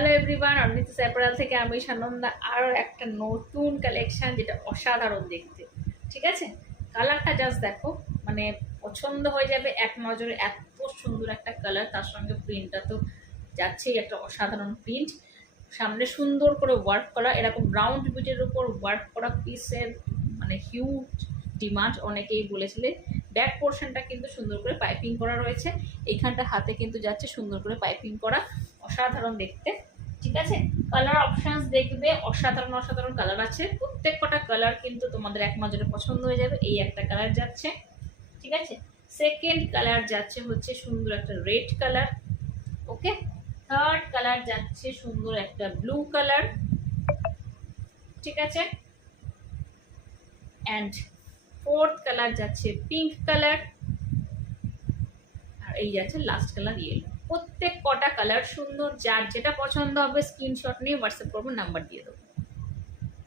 Hello everyone, অর্নিতিস apparel থেকে আমি সানন্দা। আরও একটা নতুন কালেকশন যেটা অসাধারণ দেখতে। ঠিক আছে, কালারটা জাস্ট দেখো, মানে পছন্দ হয়ে যাবে এক নজরে। এত সুন্দর একটা কালার, তার সঙ্গে প্রিন্টটা তো যাচ্ছেই, একটা অসাধারণ প্রিন্ট। সামনে সুন্দর করে ওয়ার্ক করা, এরকম রাউন্ড বিটের উপর ওয়ার্ক করা পিসের মানে হিউজ ডিমান্ড, অনেকেই বলেছিলে। ব্যাক পোর্শনটা কিন্তু সুন্দর করে পাইপিং করা রয়েছে, এইখানটা হাতে কিন্তু যাচ্ছে সুন্দর করে পাইপিং করা, অসাধারণ দেখতে। ঠিক আছে, কালার অপশনস দেখবে, অসাধারণ অসাধারণ কালার আছে। প্রত্যেক কটা কালার কিন্তু তোমাদের এক নজরে পছন্দ হয়ে যাবে। এই একটা কালার যাচ্ছে, ঠিক আছে। সেকেন্ড কালার যাচ্ছে হচ্ছে সুন্দর একটা রেড কালার, ওকে। থার্ড কালার যাচ্ছে সুন্দর একটা ব্লু কালার, ঠিক আছে। অ্যান্ড ফোর্থ কালার যাচ্ছে পিঙ্ক কালার, আর এই যাচ্ছে লাস্ট কালার ইয়েলো। প্রত্যেক কটা কালার সুন্দর, যার যেটা পছন্দ হবে স্ক্রিনশট নিয়ে হোয়াটসঅ্যাপ করবো, নাম্বার দিয়ে দেবো।